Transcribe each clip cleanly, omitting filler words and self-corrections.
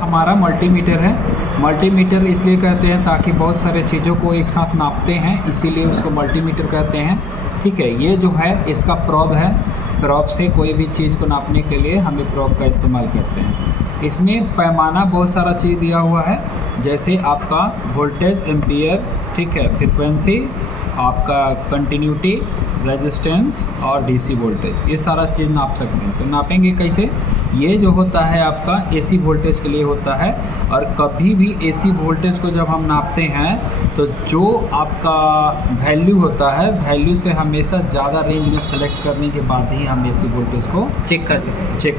हमारा मल्टीमीटर है। मल्टीमीटर इसलिए कहते हैं ताकि बहुत सारे चीज़ों को एक साथ नापते हैं, इसीलिए उसको मल्टीमीटर कहते हैं। ठीक है, ये जो है इसका प्रोब है। प्रोब से कोई भी चीज़ को नापने के लिए हम प्रोब का इस्तेमाल करते हैं। इसमें पैमाना बहुत सारा चीज़ दिया हुआ है, जैसे आपका वोल्टेज, एम्पियर, ठीक है, फ्रीक्वेंसी, आपका कंटिन्यूटी, रेजिस्टेंस और डीसी वोल्टेज, ये सारा चीज़ नाप सकते हैं। तो नापेंगे कैसे? ये जो होता है आपका एसी वोल्टेज के लिए होता है, और कभी भी एसी वोल्टेज को जब हम नापते हैं तो जो आपका वैल्यू होता है, वैल्यू से हमेशा ज़्यादा रेंज में सेलेक्ट करने के बाद ही हम एसी वोल्टेज को चेक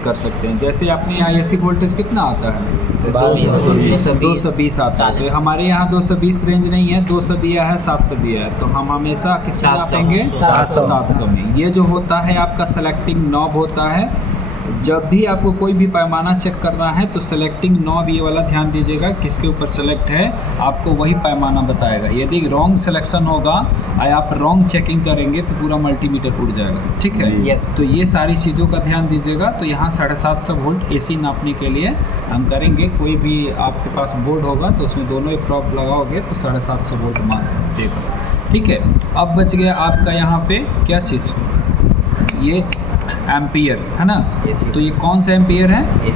कर सकते हैं। जैसे अपने यहाँ एसी वोल्टेज कितना आता है? 220 आता है। तो हमारे यहाँ 220 रेंज नहीं है, 200 दिया है, 700 दिया है, तो हम हमेशा किससे नापेंगे? 700 में। ये जो होता है आपका सेलेक्टिंग नॉब होता है। जब भी आपको कोई भी पैमाना चेक करना है तो सेलेक्टिंग नॉब, ये वाला ध्यान दीजिएगा, किसके ऊपर सेलेक्ट है आपको वही पैमाना बताएगा। यदि रॉन्ग सिलेक्शन होगा या आप रॉन्ग चेकिंग करेंगे तो पूरा मल्टीमीटर उड़ जाएगा। ठीक है, यस। तो ये सारी चीज़ों का ध्यान दीजिएगा। तो यहाँ 750 वोल्ट एसी नापने के लिए हम करेंगे, कोई भी आपके पास बोर्ड होगा तो उसमें दोनों ही प्रोब लगाओगे तो 750 वोल्ट मान देगा। ठीक है, अब बच गया आपका यहाँ पे क्या चीज़? ये एम्पियर है ना। तो ये कौन सा एम्पियर है?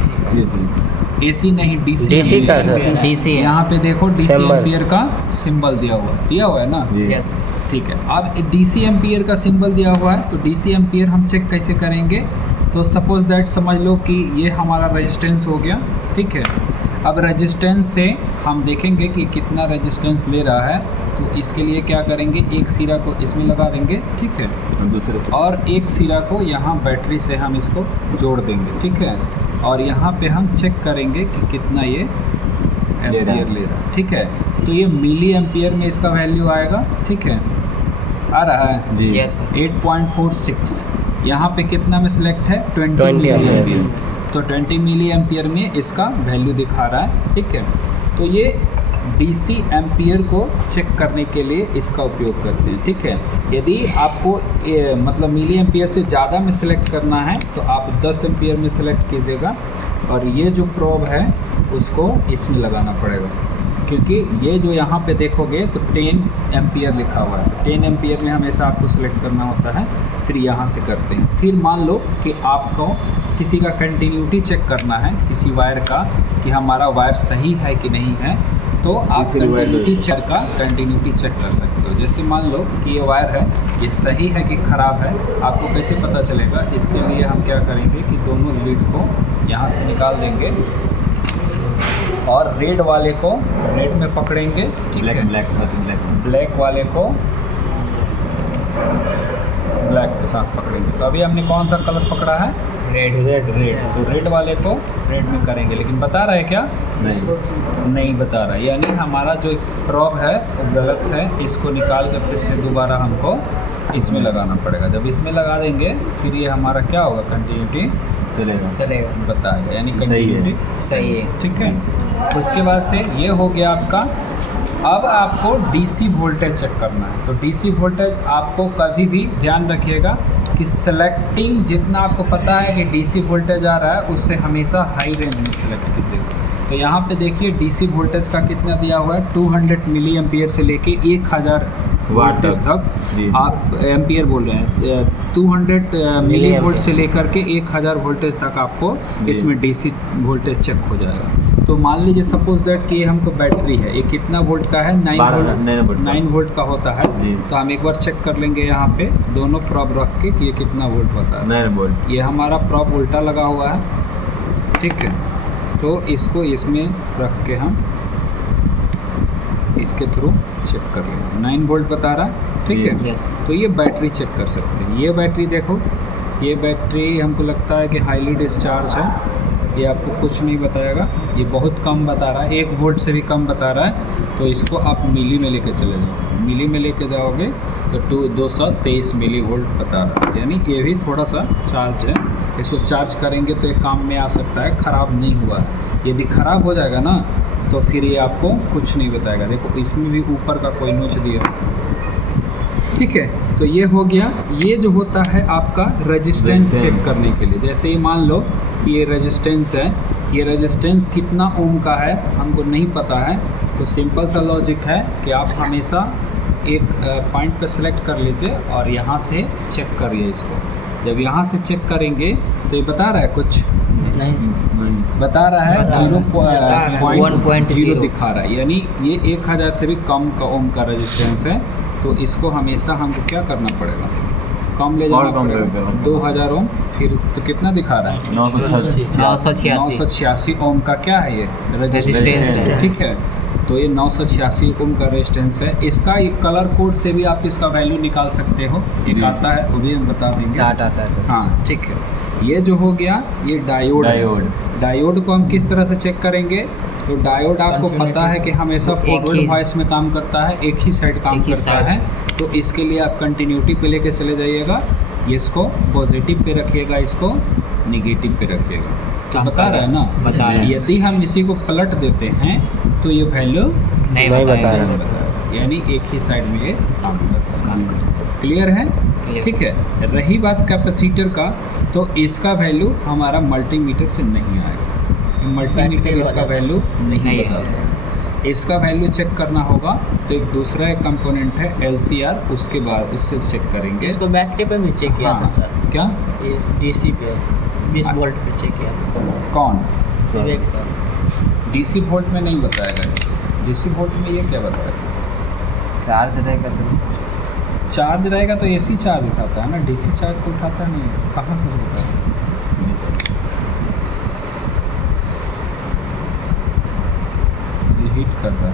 एसी नहीं, डीसी का। डीसी यहाँ पे देखो, डीसी एम्पियर का सिंबल दिया हुआ है ना। यस, ठीक है। अब डीसी एम्पियर का सिंबल दिया हुआ है, तो डीसी एम्पियर हम चेक कैसे करेंगे? तो सपोज दैट समझ लो कि ये हमारा रेजिस्टेंस हो गया। ठीक है, अब रेजिस्टेंस से हम देखेंगे कि कितना रेजिस्टेंस ले रहा है। तो इसके लिए क्या करेंगे? एक सिरा को इसमें लगा देंगे, ठीक है, और एक सिरा को यहाँ बैटरी से हम इसको जोड़ देंगे। ठीक है, और यहाँ पे हम चेक करेंगे कि कितना ये एम्पियर ले रहा है। ठीक है, तो ये मिली एम्पियर में इसका वैल्यू आएगा। ठीक है, आ रहा है जी। यस, 8.46। यहाँ पे कितना में सिलेक्ट है? 20 मिली एम्पियर। तो 20 मिली एम्पियर में इसका वैल्यू दिखा रहा है। ठीक है, तो ये डीसी एम्पियर को चेक करने के लिए इसका उपयोग करते हैं। ठीक है, यदि आपको मतलब मिली एम्पियर से ज़्यादा में सिलेक्ट करना है तो आप 10 एम्पियर में सिलेक्ट कीजिएगा, और ये जो प्रोब है उसको इसमें लगाना पड़ेगा, क्योंकि ये जो यहाँ पे देखोगे तो 10 एम्पियर लिखा हुआ है। तो 10 एम्पियर में हमेशा आपको सिलेक्ट करना होता है, फिर यहाँ से करते हैं। फिर मान लो कि आपको किसी का कंटिन्यूटी चेक करना है, किसी वायर का, कि हमारा वायर सही है कि नहीं है, तो आप कंटिन्यूटी चेक कर सकते हो। जैसे मान लो कि ये वायर है, ये सही है कि ख़राब है, आपको कैसे पता चलेगा? इसके लिए हम क्या करेंगे कि दोनों लीड को यहाँ से निकाल देंगे और रेड वाले को रेड में पकड़ेंगे। ब्लैक वाले को ब्लैक के साथ पकड़ेंगे। तो अभी हमने कौन सा कलर पकड़ा है? रेड। तो रेड वाले को रेड में करेंगे, लेकिन बता रहा है क्या? नहीं बता रहा है, यानी हमारा जो प्रोब है वो गलत है। इसको निकाल के फिर से दोबारा हमको इसमें लगाना पड़ेगा। जब इसमें लगा देंगे फिर ये हमारा क्या होगा? कंटिन्यूटी चलेगा बताएगा, यानी कंटिन्यूटी सही है। ठीक है, उसके बाद से ये हो गया आपका। अब आपको डीसी वोल्टेज चेक करना है। तो डीसी वोल्टेज आपको कभी भी ध्यान रखिएगा कि सेलेक्टिंग जितना आपको पता है कि डीसी वोल्टेज आ रहा है, उससे हमेशा हाई रेंज में सेलेक्ट कीजिएगा। तो यहाँ पे देखिए डीसी वोल्टेज का कितना दिया हुआ है? 200 मिली एम्पियर से लेके 1000 वोल्टेज तक। आप एम्पियर बोल रहे हैं, 200 मिली वोल्ट से लेकर के 1000 वोल्टेज तक आपको इसमें डीसी वोल्टेज चेक हो जाएगा। तो मान लीजिए सपोज दैट कि ये हमको बैटरी है, ये कितना वोल्ट का है? 9 वोल्ट का होता है। तो हम एक बार चेक कर लेंगे यहाँ पे दोनों प्रोब रख के कि ये कितना वोल्ट होता है। 9 वोल्ट। ये हमारा प्रोब उल्टा लगा हुआ है। ठीक है, तो इसको इसमें रख के हम इसके थ्रू चेक कर लेंगे। 9 वोल्ट बता रहा है। ठीक है, यस। तो ये बैटरी चेक कर सकते हैं। ये बैटरी देखो, ये बैटरी हमको लगता है कि हाईली डिस्चार्ज है। ये आपको कुछ नहीं बताएगा, ये बहुत कम बता रहा है, 1 वोल्ट से भी कम बता रहा है। तो इसको आप मिली में लेके चले जाओ। मिली में लेके जाओगे तो 223 मिली वोल्ट बता रहा है, यानी ये भी थोड़ा सा चार्ज है। इसको चार्ज करेंगे तो ये काम में आ सकता है, ख़राब नहीं हुआ है। यदि ख़राब हो जाएगा ना तो फिर ये आपको कुछ नहीं बताएगा। देखो इसमें भी ऊपर का कोई नोच दिया। ठीक है, तो ये हो गया। ये जो होता है आपका रेजिस्टेंस चेक करने के लिए। जैसे ही मान लो कि ये रेजिस्टेंस है, ये रेजिस्टेंस कितना ओम का है हमको नहीं पता है, तो सिंपल सा लॉजिक है कि आप हमेशा एक पॉइंट पे सेलेक्ट कर लीजिए और यहाँ से चेक करिए इसको। जब यहाँ से चेक करेंगे तो ये बता रहा है कुछ नहीं बता रहा है, 0.0 1.0 दिखा रहा है, यानी ये 1000 से भी कम का ओम का रेजिस्टेंस है। तो इसको हमेशा हमको क्या करना पड़ेगा, कम ले जाना पड़ेगा, 2000 ओम। फिर तो कितना दिखा रहा है, 986 ओम का क्या है ये रेजिस्टेंस है, ठीक है। तो ये 986 ओम का रेजिस्टेंस है। इसका ये कलर कोड से भी आप इसका वैल्यू निकाल सकते हो, एक आता है वो भी हम बता देंगे, चार्ट आता है सर। हाँ ठीक है। ये जो हो गया ये डायोड डायोड को हम किस तरह से चेक करेंगे, तो डायोड आपको पता है कि हमेशा फॉरवर्ड वॉइस में काम करता है, एक ही साइड काम करता है। तो इसके लिए आप कंटिन्यूटी पे लेके चले जाइएगा, ये इसको पॉजिटिव पे रखिएगा, इसको निगेटिव पे रखिएगा। तो बता रहा है ना, बता रहा है। यदि हम इसी को पलट देते हैं तो ये वैल्यू नहीं बता रहा। यानी एक ही साइड में ये काम करता है। क्लियर है, ठीक है। रही बात कैपेसिटर का, तो इसका वैल्यू हमारा मल्टीमीटर से नहीं आएगा, मल्टीमीटर इसका वैल्यू नहीं बताता है। इसका वैल्यू चेक करना होगा तो एक दूसरा एक कंपोनेंट है LCR, उसके बाद उससे चेक करेंगे। इसको बैटरी पे भी चेक किया था सर, क्या इस DC पे 20 वोल्ट पे चेक किया था। कौन विवेक सर, DC वोल्ट में नहीं बताएगा, DC वोल्ट में ये क्या बताएगा, चार्ज रहेगा तो चार्ज रहेगा तो AC चार्ज उठाता है ना, DC चार्ज तो उठाता नहीं, कहाँ कुछ बताएगा। ये हीट कर रहा है,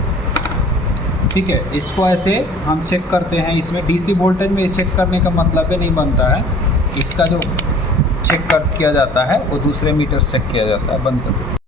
ठीक है। इसको ऐसे हम चेक करते हैं, इसमें DC वोल्टेज में चेक करने का मतलब ही नहीं बनता है। इसका जो चेक किया जाता है वो दूसरे मीटर से चेक किया जाता है। बंद कर दो।